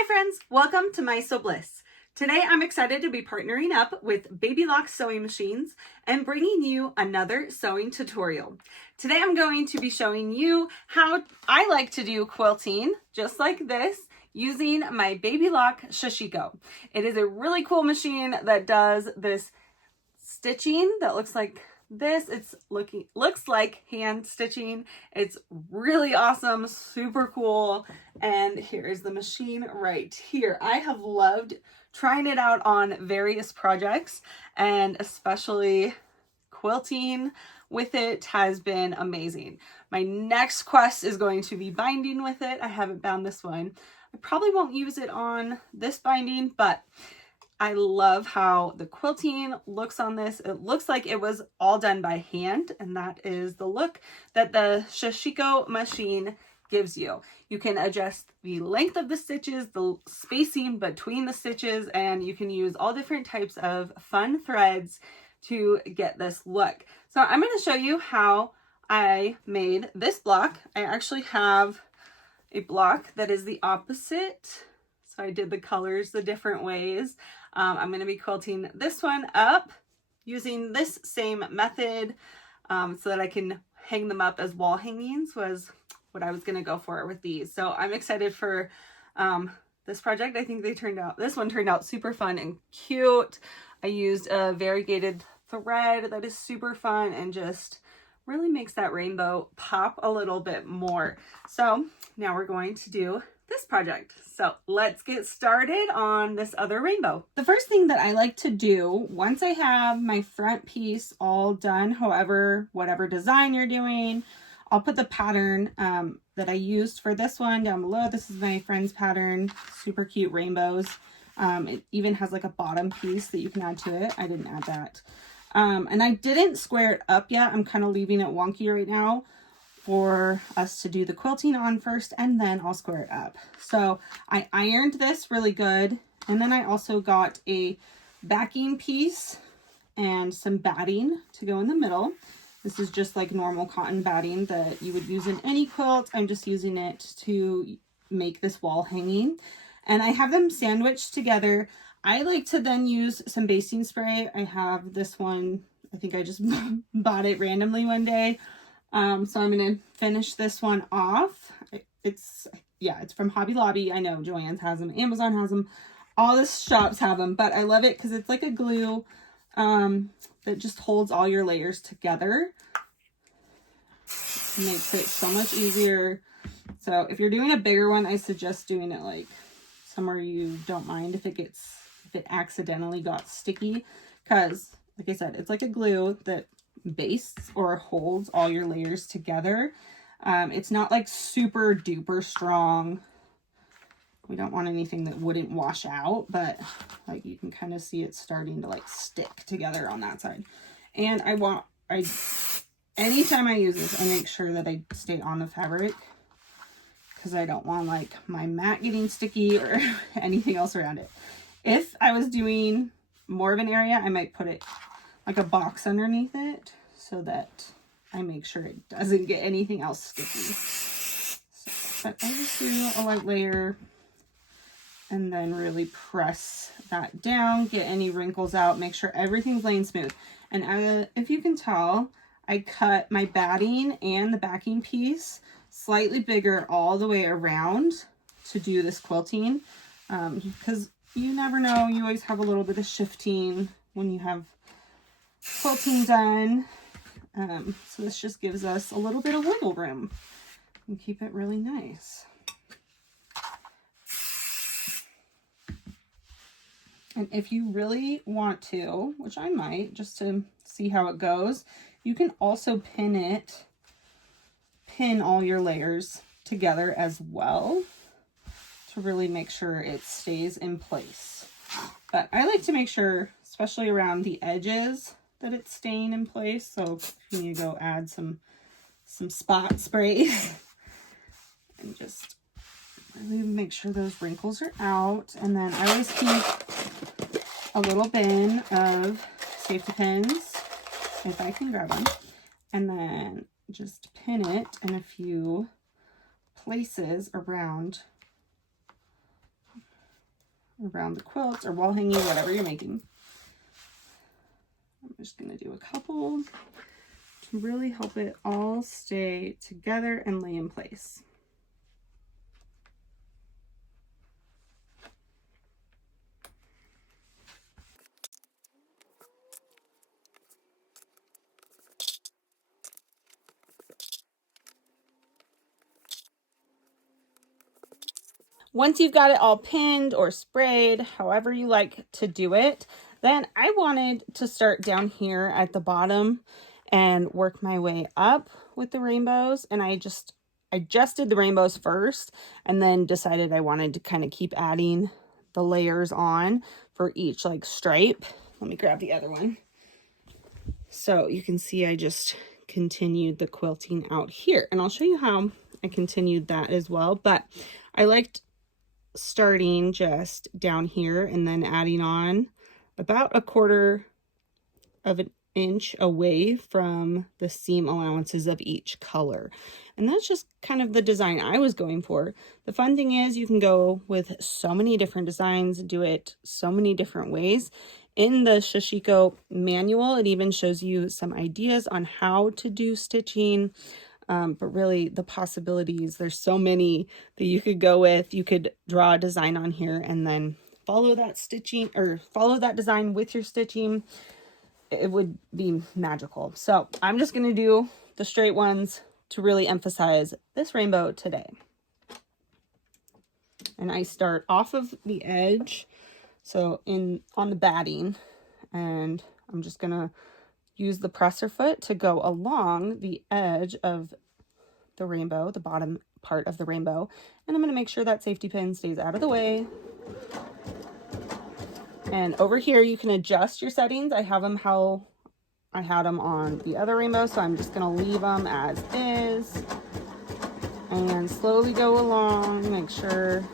Hi friends, welcome to My Sew Bliss. Today I'm excited to be partnering up with Baby Lock sewing machines and bringing you another sewing tutorial. Today I'm going to be showing you how I like to do quilting just like this using my Baby Lock Sashiko. It is a really cool machine that does this stitching that looks like this. It's looks like hand stitching. It's really awesome, super cool. And here is the machine right here. I have loved trying it out on various projects, and especially quilting with it has been amazing. My next quest is going to be binding with it. I haven't bound this one. I probably won't use it on this binding, but I love how the quilting looks on this. It looks like it was all done by hand, and that is the look that the Sashiko machine gives you. You can adjust the length of the stitches, the spacing between the stitches, and you can use all different types of fun threads to get this look. So I'm going to show you how I made this block. I actually have a block that is the opposite. So I did the colors the different ways. I'm going to be quilting this one up using this same method so that I can hang them up as wall hangings was what I was going to go for with these. So I'm excited for this project. I think this one turned out super fun and cute. I used a variegated thread that is super fun and just really makes that rainbow pop a little bit more. So now we're going to do this project. So let's get started on this other rainbow. The first thing that I like to do once I have my front piece all done, whatever design you're doing, I'll put the pattern that I used for this one down below. This is my friend's pattern, super cute rainbows. It even has like a bottom piece that you can add to it. I didn't add that. And I didn't square it up yet. I'm kind of leaving it wonky right now for us to do the quilting on first, and then I'll square it up. So I ironed this really good, and then I also got a backing piece and some batting to go in the middle. This is just like normal cotton batting that you would use in any quilt. I'm just using it to make this wall hanging, and I have them sandwiched together. I like to then use some basting spray. I have this one, I think I just bought it randomly one day. So I'm going to finish this one off. It's from Hobby Lobby. I know Joann's has them, Amazon has them, all the shops have them, but I love it because it's like a glue that just holds all your layers together. It makes it so much easier. So if you're doing a bigger one, I suggest doing it like somewhere you don't mind if it accidentally got sticky, because like I said, it's like a glue that bastes or holds all your layers together. It's not like super duper strong. We don't want anything that wouldn't wash out, but like you can kind of see it starting to like stick together on that side. And anytime I use this, I make sure that I stay on the fabric because I don't want like my mat getting sticky or anything else around it. If I was doing more of an area, I might put it like a box underneath it so that I make sure it doesn't get anything else sticky. So, but I just do a light layer and then really press that down, get any wrinkles out, make sure everything's laying smooth. And if you can tell, I cut my batting and the backing piece slightly bigger all the way around to do this quilting, because you never know, you always have a little bit of shifting when you have quilting done. So this just gives us a little bit of wiggle room and keep it really nice. And if you really want to, which I might, just to see how it goes, you can also pin all your layers together as well to really make sure it stays in place. But I like to make sure, especially around the edges, that it's staying in place. So you need to go add some spot spray and just really make sure those wrinkles are out. And then I always keep a little bin of safety pins if I can grab one, and then just pin it in a few places around around the quilt or wall hanging, whatever you're making. I'm just going to do a couple to really help it all stay together and lay in place. Once you've got it all pinned or sprayed, however you like to do it, then I wanted to start down here at the bottom and work my way up with the rainbows. And I just did the rainbows first and then decided I wanted to kind of keep adding the layers on for each like stripe. Let me grab the other one. So you can see I just continued the quilting out here, and I'll show you how I continued that as well. But I liked starting just down here and then adding on about 1/4 of an inch away from the seam allowances of each color. And that's just kind of the design I was going for. The fun thing is you can go with so many different designs, do it so many different ways. In the Sashiko manual, it even shows you some ideas on how to do stitching. But really the possibilities, there's so many that you could go with. You could draw a design on here and then follow that stitching or follow that design with your stitching. It would be magical. So I'm just going to do the straight ones to really emphasize this rainbow today. And I start off of the edge, so on the batting, and I'm just going to use the presser foot to go along the edge of the rainbow, the bottom part of the rainbow. And I'm going to make sure that safety pin stays out of the way. And over here, you can adjust your settings. I have them how I had them on the other rainbow, so I'm just going to leave them as is. And slowly go along, make sure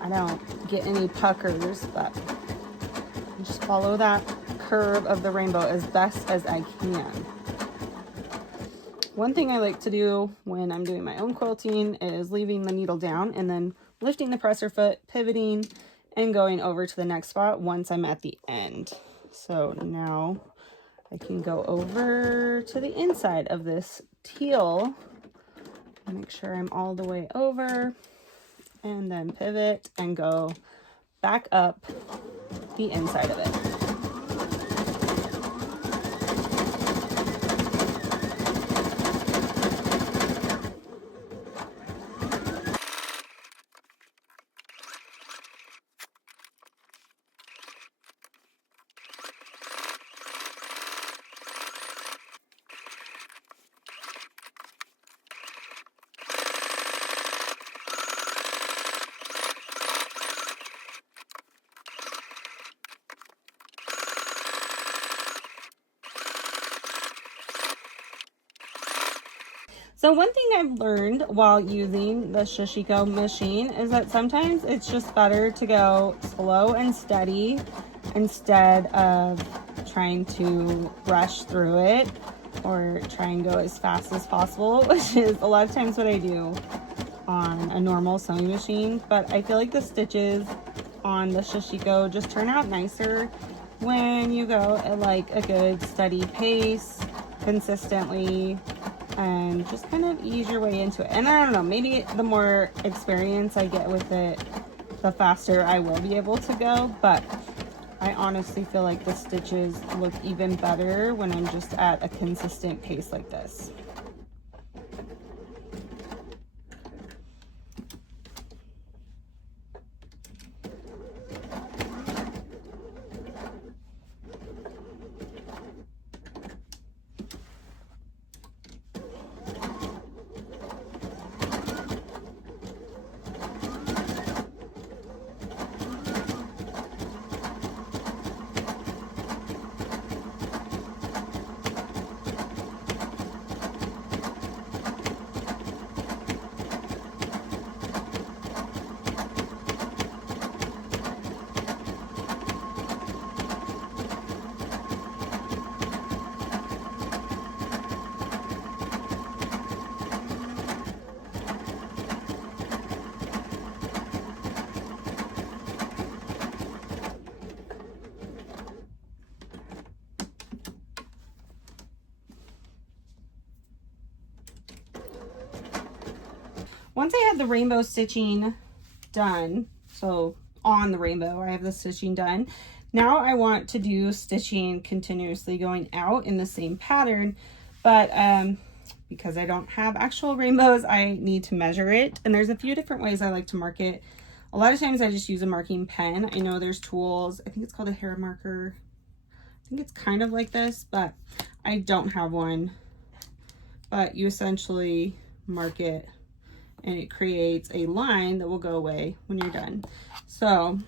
I don't get any puckers, but just follow that curve of the rainbow as best as I can. One thing I like to do when I'm doing my own quilting is leaving the needle down and then lifting the presser foot, pivoting, and going over to the next spot once I'm at the end. So now I can go over to the inside of this teal, make sure I'm all the way over, and then pivot and go back up the inside of it. So one thing I've learned while using the Sashiko machine is that sometimes it's just better to go slow and steady instead of trying to rush through it or try and go as fast as possible, which is a lot of times what I do on a normal sewing machine. But I feel like the stitches on the Sashiko just turn out nicer when you go at like a good steady pace consistently and just kind of ease your way into it. And I don't know, maybe the more experience I get with it, the faster I will be able to go, but I honestly feel like the stitches look even better when I'm just at a consistent pace like this. once I had the rainbow stitching done, so on the rainbow, I have the stitching done. Now I want to do stitching continuously going out in the same pattern, but because I don't have actual rainbows, I need to measure it. And there's a few different ways I like to mark it. A lot of times I just use a marking pen. I know there's tools. I think it's called a hair marker. I think it's kind of like this, but I don't have one. But you essentially mark it and it creates a line that will go away when you're done. So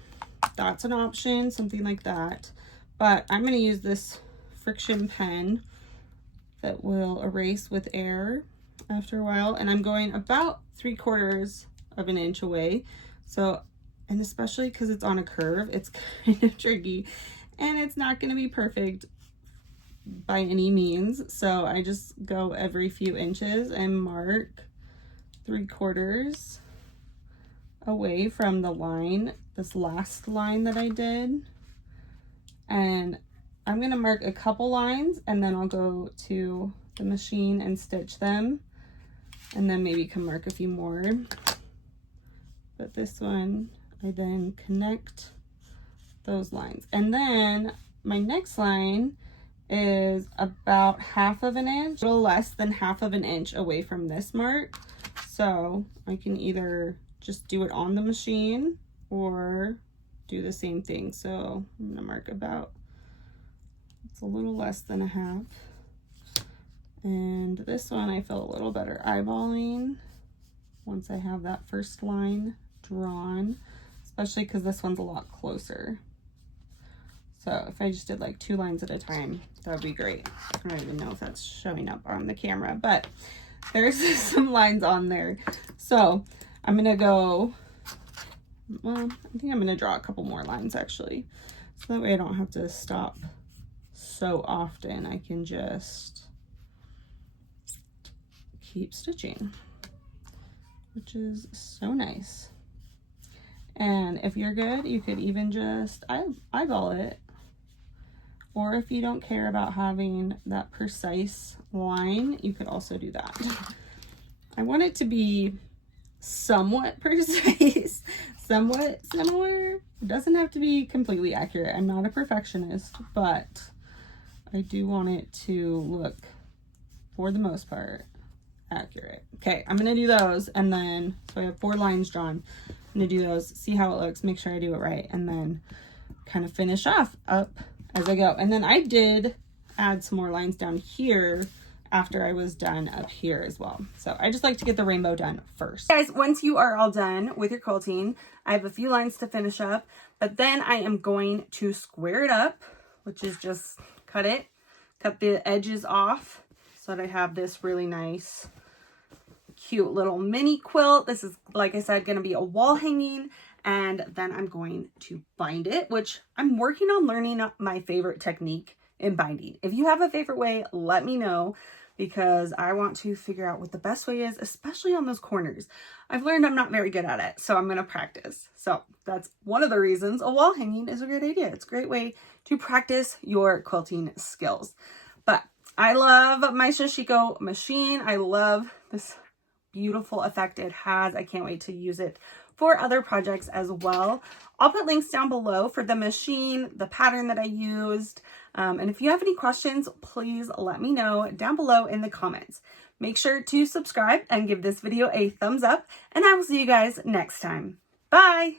that's an option, something like that. But I'm going to use this friction pen that will erase with air after a while. And I'm going about 3/4 of an inch away. So, and especially because it's on a curve, it's kind of tricky and it's not going to be perfect by any means. So I just go every few inches and mark 3/4 away from the line, this last line that I did. And I'm going to mark a couple lines and then I'll go to the machine and stitch them, and then maybe can mark a few more. But this one, I then connect those lines. And then my next line is about 1/2 inch, a little less than 1/2 inch away from this mark. So I can either just do it on the machine or do the same thing. So I'm gonna mark about, it's a little less than 1/2. And this one I feel a little better eyeballing once I have that first line drawn, especially because this one's a lot closer. So if I just did like 2 lines at a time, that would be great. I don't even know if that's showing up on the camera, but there's some lines on there. So I'm gonna go, well, I think I'm gonna draw a couple more lines actually. So that way I don't have to stop so often. I can just keep stitching, which is so nice. And if you're good, you could even just eyeball it. Or if you don't care about having that precise line, you could also do that. I want it to be somewhat precise, somewhat similar. It doesn't have to be completely accurate. I'm not a perfectionist, but I do want it to look, for the most part, accurate. Okay, I'm gonna do those, and then, so I have 4 lines drawn. I'm gonna do those, see how it looks, make sure I do it right, and then kind of finish off up as I go. And then I did add some more lines down here after I was done up here as well. So I just like to get the rainbow done first. Guys, once you are all done with your quilting, I have a few lines to finish up, but then I am going to square it up, which is just cut the edges off so that I have this really nice, cute little mini quilt. This is, like I said, going to be a wall hanging, and then I'm going to bind it, which I'm working on learning my favorite technique in binding. If you have a favorite way, let me know, because I want to figure out what the best way is, especially on those corners. I've learned I'm not very good at it, so I'm going to practice. So that's one of the reasons a wall hanging is a great idea. It's a great way to practice your quilting skills. But I love my Sashiko machine. I love this beautiful effect it has. I can't wait to use it for other projects as well. I'll put links down below for the machine, the pattern that I used. And if you have any questions, please let me know down below in the comments. Make sure to subscribe and give this video a thumbs up, and I will see you guys next time. Bye!